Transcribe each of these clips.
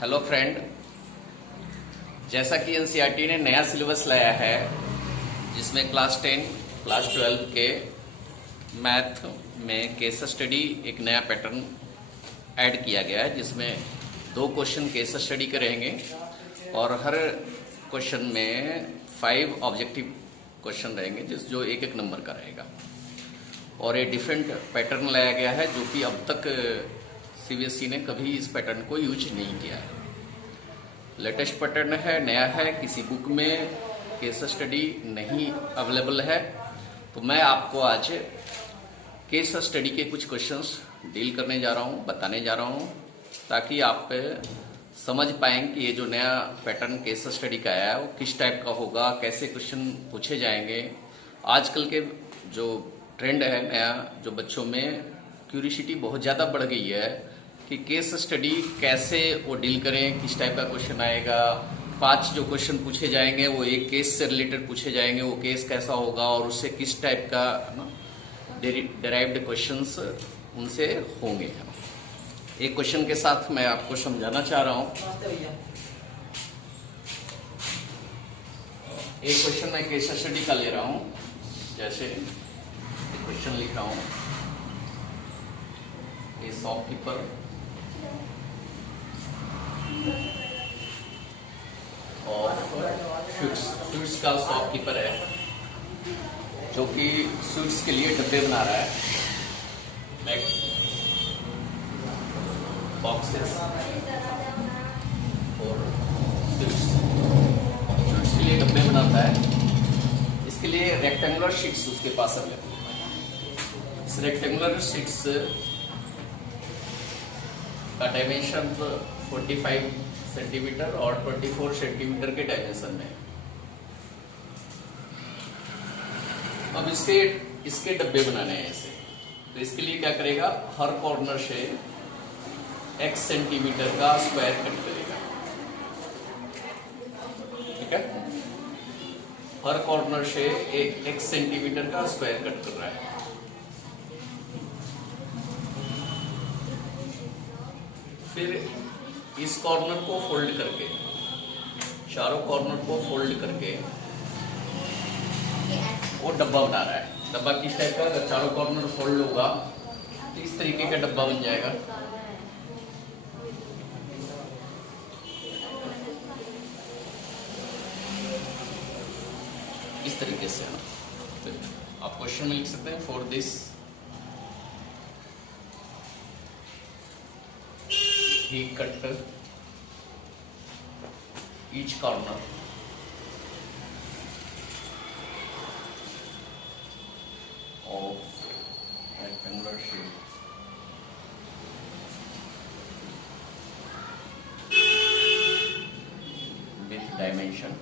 Hello friend, जैसा कि NCERT ने नया सिलेबस लाया है जिसमें क्लास 10, क्लास 12 के मैथ में केस स्टडी एक नया पैटर्न ऐड किया गया है जिसमें 2 क्वेश्चन केस स्टडी के रहेंगे और हर क्वेश्चन में 5 ऑब्जेक्टिव क्वेश्चन रहेंगे जो एक एक नंबर का रहेगा। और ये डिफरेंट पैटर्न लाया गया है जो कि अब तक सीबीएसई ने कभी इस पैटर्न को यूज नहीं किया है। लेटेस्ट पैटर्न है, नया है, किसी बुक में केस स्टडी नहीं अवेलेबल है। तो मैं आपको आज केस स्टडी के कुछ क्वेश्चंस डील करने जा रहा हूँ, बताने जा रहा हूँ, ताकि आप समझ पाएं कि ये जो नया पैटर्न केस स्टडी का आया है वो किस टाइप का होगा, कैसे क्वेश्चन पूछे जाएंगे। आजकल के जो ट्रेंड है नया, जो बच्चों में क्यूरियोसिटी बहुत ज़्यादा बढ़ गई है कि केस स्टडी कैसे वो डील करें, किस टाइप का क्वेश्चन आएगा। 5 जो क्वेश्चन पूछे जाएंगे वो एक केस से रिलेटेड पूछे जाएंगे, वो केस कैसा होगा और उससे किस टाइप का डेराइव्ड क्वेश्चंस उनसे होंगे। एक क्वेश्चन के साथ मैं आपको समझाना चाह रहा हूँ। एक क्वेश्चन मैं केस स्टडी का ले रहा हूँ, जैसे क्वेश्चन लिख रहा हूँ, ए शॉपकीपर और स्वीट्स का शॉपकीपर है जो कि स्वीट्स के लिए डब्बे बना रहा है, बॉक्सेस और स्वीट्स के लिए डब्बे बनाता है। इसके लिए रेक्टेंगुलर शीट्स उसके पास अवेलेबल है। इस रेक्टेंगुलर शीट्स का डायमेंशन 45 सेंटीमीटर और 24 सेंटीमीटर के डायमेंशन में। अब इसके डब्बे बनाने हैं ऐसे, तो इसके लिए क्या करेगा, हर कॉर्नर से x सेंटीमीटर का स्क्वायर कट करेगा। ठीक है, हर कॉर्नर से x सेंटीमीटर का स्क्वायर कट कर रहा है। फिर इस कॉर्नर को फोल्ड करके, चारों कॉर्नर को फोल्ड करके वो डब्बा बना रहा है। डब्बा किस टाइप का, अगर चारों कॉर्नर फोल्ड होगा तो इस तरीके का डब्बा बन जाएगा। इस तरीके से तो आप क्वेश्चन में लिख सकते हैं, for this he cut each corner of rectangular shape with dimension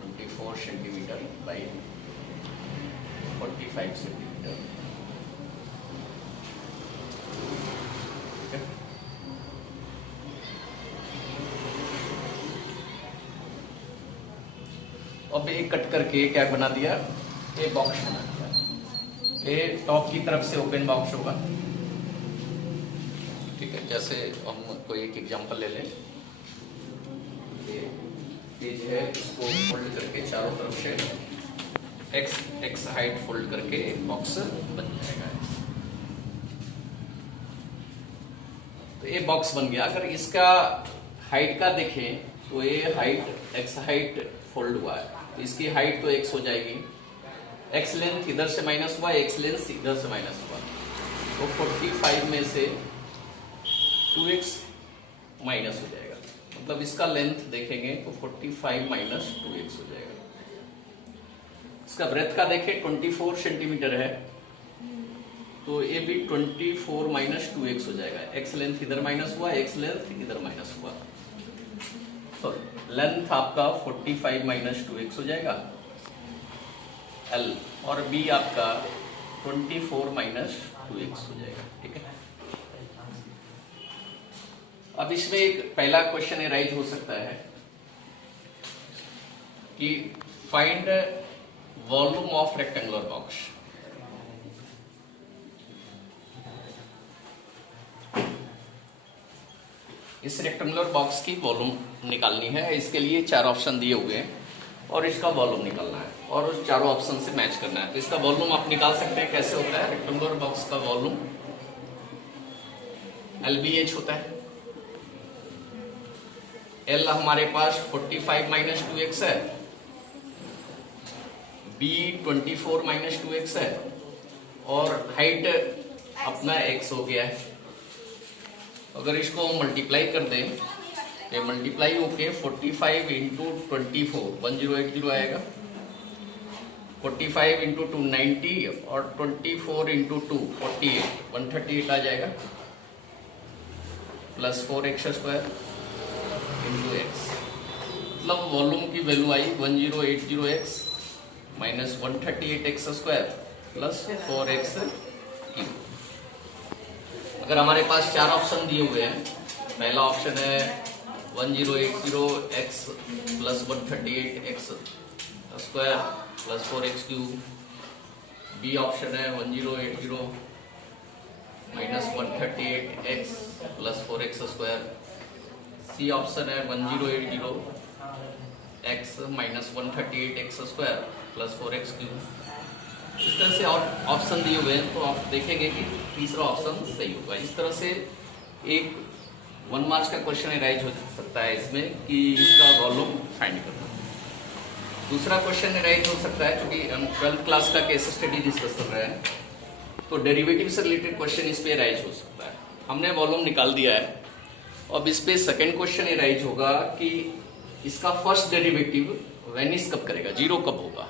24 centimeter by 45 centimeter। अब एक कट करके क्या बना दिया, एक बॉक्स बना दिया। ये टॉप की तरफ से ओपन बॉक्स होगा। ठीक है, जैसे हम कोई एक एग्जांपल ले लें, ये पेज है, इसको फोल्ड करके चारों तरफ से x हाइट फोल्ड करके एक बॉक्स बन जाएगा। तो ये बॉक्स बन गया। अगर इसका हाइट का देखें तो ये हाइट x हाइट फोल्ड हुआ है, तो इसकी हाइट तो x हो जाएगी। x लेंथ इधर से माइनस हुआ, x लेंथ इधर से माइनस हुआ, तो 45 में से 2x माइनस हो जाएगा। मतलब इसका लेंथ देखेंगे तो 45 माइनस 2x हो जाएगा। इसका ब्रेथ का देखें 24 सेंटीमीटर है, तो ये भी 24 माइनस 2x हो जाएगा। x लेंथ इधर माइनस हुआ, x लेंथ इधर माइनस हुआ, तो लेंथ आपका 45 माइनस 2x हो जाएगा L, और B आपका 24 माइनस 2x हो जाएगा। ठीक है, अब इसमें एक पहला क्वेश्चन एराइज हो सकता है कि find volume of rectangular box. इस रेक्टेंगुलर बॉक्स की वॉल्यूम निकालनी है। इसके लिए 4 ऑप्शन दिए हुए हैं और इसका वॉल्यूम निकालना है और उस चारों ऑप्शन से मैच करना है। तो इसका वॉल्यूम आप निकाल सकते हैं। कैसे होता है? रेक्टेंगुलर बॉक्स का वॉल्यूम LBH होता है। L हमारे पास 45 - 2x है, B 24 - 2x है और हाइट अपना x हो गया है। अगर इसको मल्टीप्लाई कर दें तो मल्टीप्लाई होके 45 × 24 1080 आएगा, 45 × 2 90 और 24 × 2 48 138 आ जाएगा, प्लस 4x² × x। मतलब वॉल्यूम की वैल्यू आई 1080x minus 138x² plus 4x³। अगर हमारे पास 4 ऑप्शन दिए हुए हैं, पहला ऑप्शन है 1080x plus 138x² plus 4x³ B option है 1080 minus 138x plus 4x², C option है 1080x minus 138x² plus 4x³। इस तरह से और ऑप्शन दिए हुए हैं तो आप देखेंगे कि तीसरा ऑप्शन सही होगा। इस तरह से एक 1 मार्क्स का क्वेश्चन अराइज हो सकता है इसमें कि इसका वॉल्यूम फाइंड करना। दूसरा क्वेश्चन अराइज हो सकता है, क्योंकि हम 12th क्लास का केस स्टडी डिस्कस कर रहे हैं तो डेरिवेटिव से रिलेटेड क्वेश्चन इस पे अराइज हो सकता है। हमने वॉल्यूम निकाल दिया है। अब इस पे सेकेंड क्वेश्चन अराइज होगा कि इसका फर्स्ट डेरिवेटिव वेनिस कब करेगा, 0 कब होगा।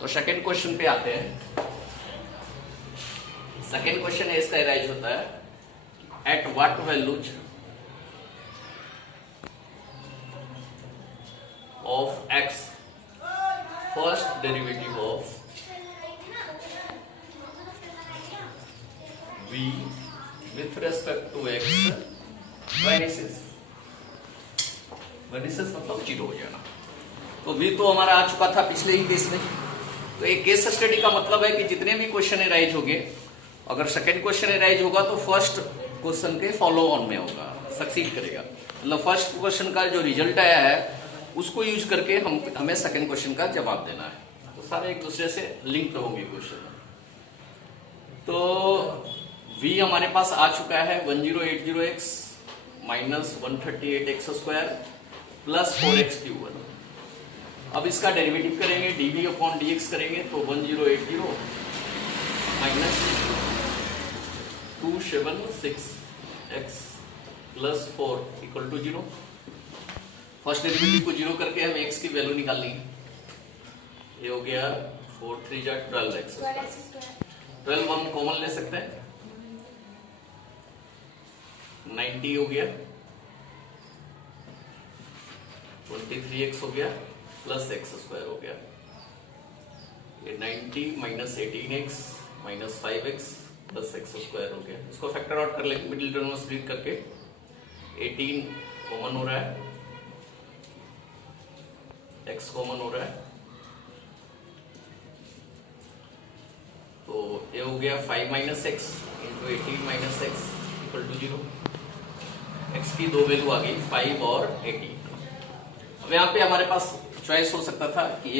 तो सेकेंड क्वेश्चन पे आते हैं। सेकेंड क्वेश्चन है इसका अराइज होता है at what values of x first derivative of v with respect to x vanishes मतलब 0 हो जाना। तो v तो हमारा आ चुका था पिछले ही केस में। तो एक केस स्टडी का मतलब है कि जितने भी क्वेश्चन अराइज होंगे, अगर सेकंड क्वेश्चन अराइज होगा तो फर्स्ट क्वेश्चन के फॉलो ऑन में होगा, सक्सीड करेगा। मतलब फर्स्ट क्वेश्चन का जो रिजल्ट आया है उसको यूज करके हमें सेकंड क्वेश्चन का जवाब देना है। तो सारे एक दूसरे से लिंक्ड होंगे क्वेश्चन। तो v हमारे पास आ चुका है 1080x minus 138x² plus 4x³ अब इसका डेरिवेटिव करेंगे, dv/dx करेंगे तो 1080 minus 276x plus 4 equal to 0। First derivative को 0 करके हम x की वैल्यू निकाल लेंगे। ये हो गया 4 3 जा 12x, 12 हम कॉमन ले सकते हैं, 90 हो गया, 23x हो गया प्लस x² हो गया। ये 90 minus 18x minus 5x plus x² हो गया। इसको फैक्टर आउट कर लेंगे मिडिल टर्म में स्प्लिट करके। 18 कॉमन हो रहा है, x कॉमन हो रहा है, तो ये हो गया 5 minus x into 18 minus x equal to 0। x की दो वैल्यू आ गई 5 और 18। अब यहाँ पे हमारे पास चॉइस हो सकता था कि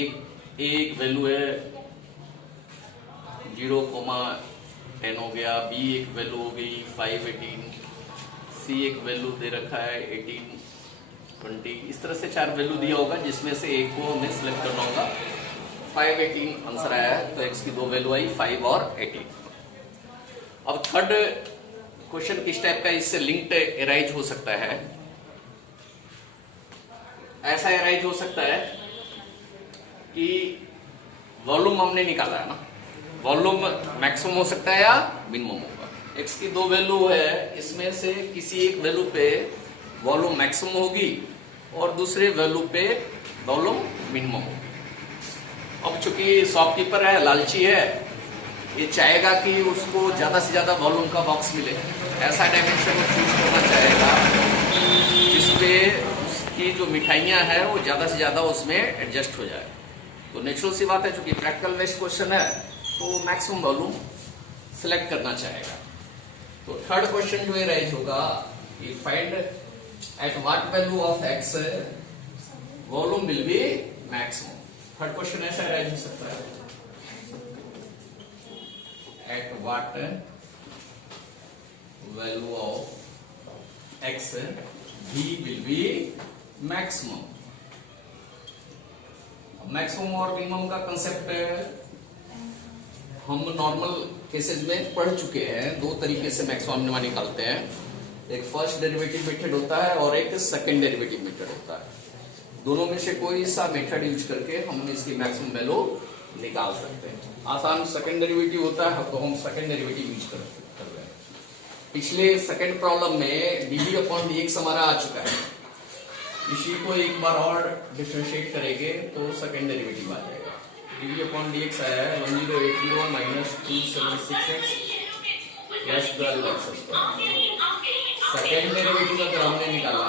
एक वैल्यू है 0,10 हो गया, b एक वैल्यू हो गई 5 18, c एक वैल्यू दे रखा है 18 20। इस तरह से 4 वैल्यू दिया होगा जिसमें से एक को हमें सिलेक्ट करना होगा। 5 18 आंसर आया है, तो x की दो वैल्यू आई 5 और 18। अब थर्ड क्वेश्चन किस टाइप का इससे लिंक्ड अराइज हो सकता है। ऐसा अराइज हो सकता है कि वॉल्यूम हमने निकाला है ना, वॉल्यूम मैक्सिमम हो सकता है या मिनिमम होगा। x की दो वैल्यू है, इसमें से किसी एक वैल्यू पे वॉल्यूम मैक्सिमम होगी और दूसरे वैल्यू पे वॉल्यूम मिनिमम होगी। अब चूंकि शॉपकीपर है, लालची है, ये चाहेगा कि उसको ज्यादा से ज्यादा वॉल्यूम का बॉक्स मिले। ऐसा डायमेंशन चूज करना चाहेगा जिसपे उसकी जो मिठाइयाँ है वो ज्यादा से ज्यादा उसमें एडजस्ट हो जाए। तो नेचुरल सी बात है, चूंकि प्रैक्टिकल बेस्ड क्वेश्चन है तो मैक्सिमम वॉल्यूम सिलेक्ट करना चाहेगा। तो थर्ड क्वेश्चन जो राइज होगा कि find At what value of x volume will be maximum? Third question ऐसा अरेंज हो सकता है. At what value of x v will be maximum? Maximum और मिनिमम का कंसेप्ट हम नॉर्मल केसेस में पढ़ चुके हैं. दो तरीके से मैक्सिमम मिनिमम निकालते हैं. एक फर्स्ट डेरिवेटिव मेथड होता है और एक सेकंड डेरिवेटिव मेथड होता है. दोनों में से कोई सा मेथड यूज करके हम इसकी मैक्सिमम वैल्यू निकाल सकते हैं. आसान सेकंड डेरिवेटिव होता है तो हम सेकंड डेरिवेटिव यूज कर रहे हैं. पिछले सेकंड प्रॉब्लम में dv अपॉन dx हमारा आ चुका है. इसी को एक बार और डिफरेंशिएट करेंगे तो सेकंड डेरिवेटिव आ जाएगा. dv अपॉन dx आया है 1080 minus 276x plus 12x². Second derivative अगर हमने निकाला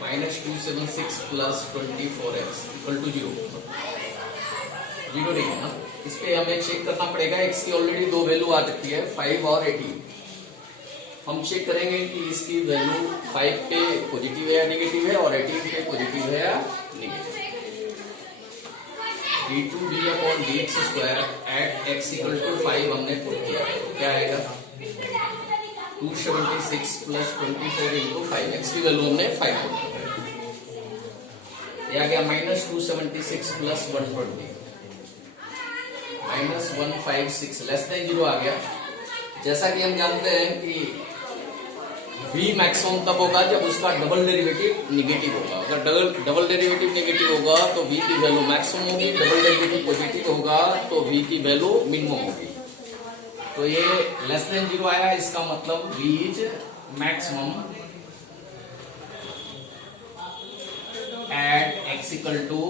minus 276 plus 24x equal to 0 नहीं है ना. इस पे हमें चेक करना पड़ेगा. x की ऑलरेडी दो वैल्यू आ चुकी है 5 और 18. हम चेक करेंगे कि इसकी वैल्यू 5 पे पॉजिटिव है या नेगेटिव है और 18 पे पॉजिटिव है या negative. d2 upon dx² at x equal to 5 हमने पुट किया. क्या आएगा 276 प्लस 24 इंटू 5. एक्स की वैल्यू हमने 5 पुट किया. ये आ गया minus 276 plus 120 minus 156 less than 0 आ गया. जैसा कि हम जानते हैं कि v मैक्सिमम तब होगा जब उसका डबल डेरिवेटिव नेगेटिव होगा. अगर डबल डेरिवेटिव नेगेटिव होगा तो v की वैल्यू मैक्सिमम होगी. डबल डेरिवेटिव पॉजिटिव होगा तो v की वैल्यू मिनिमम होगी. तो ये लेस देन 0 आया. इसका मतलब v is maximum at x equal to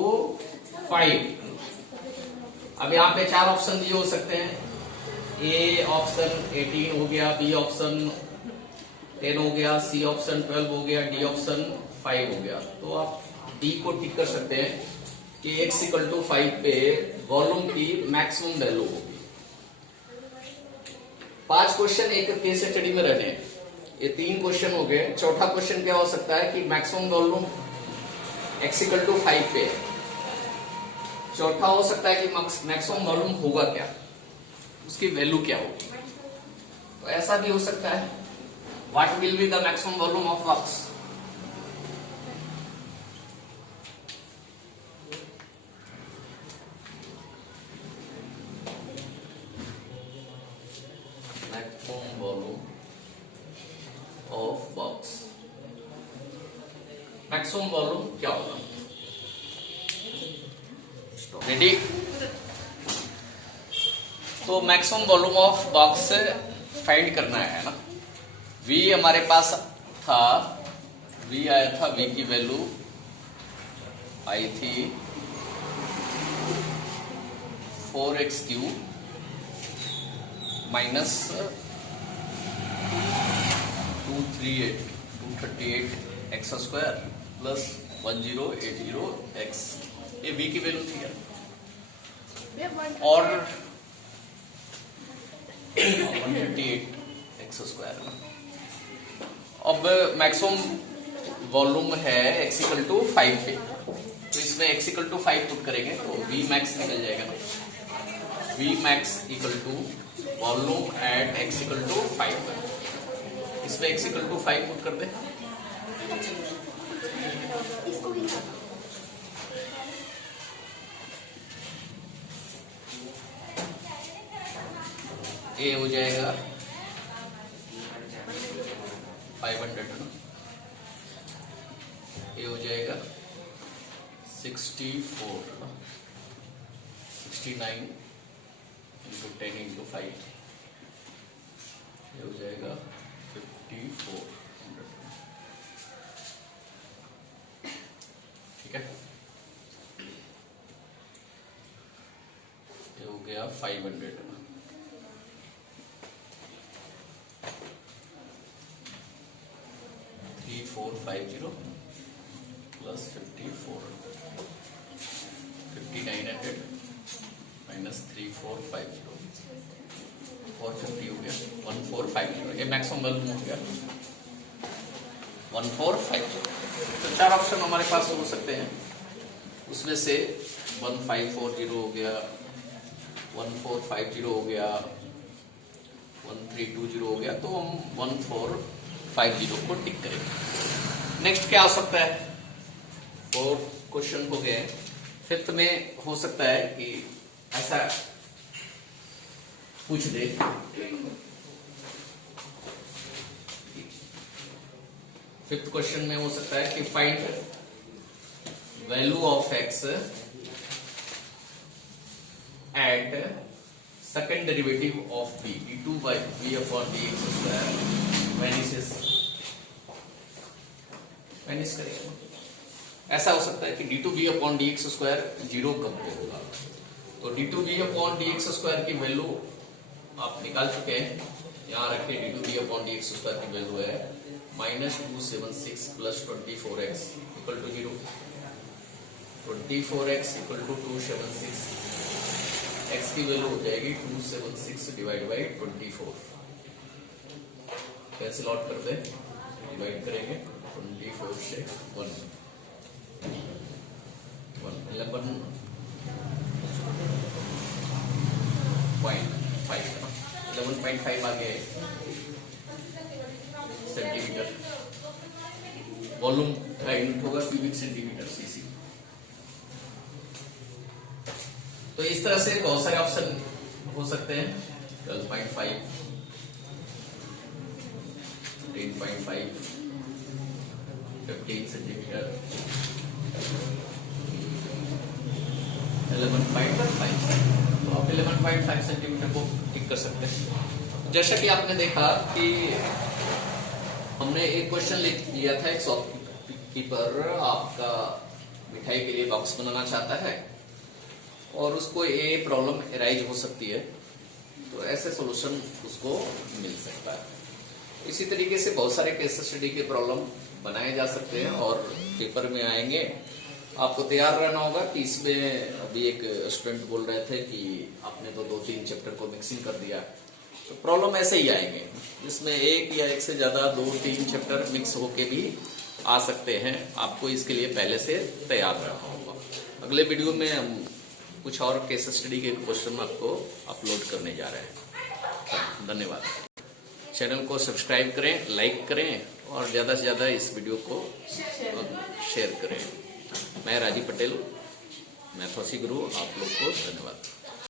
5. अब यहाँ पे चार ऑप्शन दिए हो सकते हैं. ए ऑप्शन 18 हो गया, बी ऑप्शन 10 हो गया, सी ऑप्शन 12 हो गया, डी ऑप्शन 5 हो गया. तो आप डी को टिक कर सकते हैं कि x इक्वल टू 5 पे वॉल्यूम की मैक्सिमम वैल्यू होगी. 5 क्वेश्चन एक केस स्टडी में रहने. ये 3 क्वेश्चन हो गए. चौथा क्वेश्चन क्या हो सकता है कि maximum volume x equal to 5 पे. चौथा हो सकता है कि मैक्सिमम वॉल्यूम होगा क्या, उसकी वैल्यू क्या होगी. तो ऐसा भी हो सकता है what will be the maximum volume of box. Maximum volume of box. Maximum volume क्या होगा. रेडी. तो maximum volume of box find करना है ना. v हमारे पास था, v आया था, v की वैल्यू आई थी 4x³ minus 238x² plus 1080x. ये v की वैल्यू थी और 138x². अब मैक्सिमम वॉल्यूम है x इक्वल टू 5 पे. तो इसमें x इक्वल टू 5 पुट करेंगे तो v मैक्स निकल जाएगा ना. v max equal to volume at x equal to 5. इसमें x इक्वल टू 5 पुट कर दे. ए हो जाएगा 500. ये हो जाएगा 64 69 इंटू 10 इंटू 5. ये हो जाएगा 5400. ठीक है. ये हो गया 500. 3450 प्लस 54 5900 माइनस 3450 450 हो गया 1450. ये मैक्सिमम वैल्यू हो गया. 1450। तो 4 ऑप्शन हमारे पास हो सकते हैं, उसमें से 1540 हो गया, 1450 हो गया, 1320 हो गया, तो हम 1450 को टिक करेंगे। नेक्स्ट क्या हो सकता है? 4 क्वेश्चन हो गए। 5th में हो सकता है कि ऐसा पूछ दे, 5th क्वेश्चन में हो सकता है कि find value of x at second derivative of b, d2 by b upon dx square vanish करेगा। ऐसा हो सकता है कि d2 b upon dx square 0 कब पे होगा। तो d2 b upon dx square की वैल्यू आप निकाल चुके हैं, यहाँ रखे d2 b upon dx square की वैल्यू है -276 plus 24x equal to 0। 24x equal to 276, x की वैल्यू हो जाएगी 276 डिवाइड बाई 24। कैंसिल आउट कर दे, डिवाइड करेंगे 24 से 11.5 आ गए सेंटीमीटर। वॉल्यूम का यूनिट होगा क्यूबिक सेंटीमीटर सीसी। तो इस तरह से बहुत सारे ऑप्शन हो सकते हैं। 12.5, 10.5, 15 सेंटीमीटर, 11.5। तो आप 11.5 सेंटीमीटर को टिक कर सकते हैं। जैसा कि आपने देखा कि हमने एक क्वेश्चन लिख दिया था, एक शॉपकीपर आपका मिठाई के लिए बॉक्स बनाना चाहता है और उसको ये प्रॉब्लम अराइज हो सकती है, तो ऐसे सॉल्यूशन उसको मिल सकता है। इसी तरीके से बहुत सारे केस स्टडी के प्रॉब्लम बनाए जा सकते हैं और पेपर में आएंगे। आपको तैयार रहना होगा कि इसमें अभी एक स्टूडेंट बोल रहे थे कि आपने तो 2-3 चैप्टर को मिक्सिंग कर दिया, तो प्रॉब्लम ऐसे ही आएंगे जिसमें एक या एक से ज्यादा 2-3 चैप्टर मिक्स होके भी आ सकते हैं। आपको इसके लिए पहले से तैयार रहना होगा। अगले वीडियो में हम कुछ और केस स्टडी के क्वेश्चन आपको अपलोड करने जा रहे हैं। धन्यवाद। चैनल को सब्सक्राइब करें, लाइक करें और ज्यादा से ज्यादा इस वीडियो को शेयर करें। मैं राजीव पटेल, मैथोसी गुरु, आप लोग को धन्यवाद।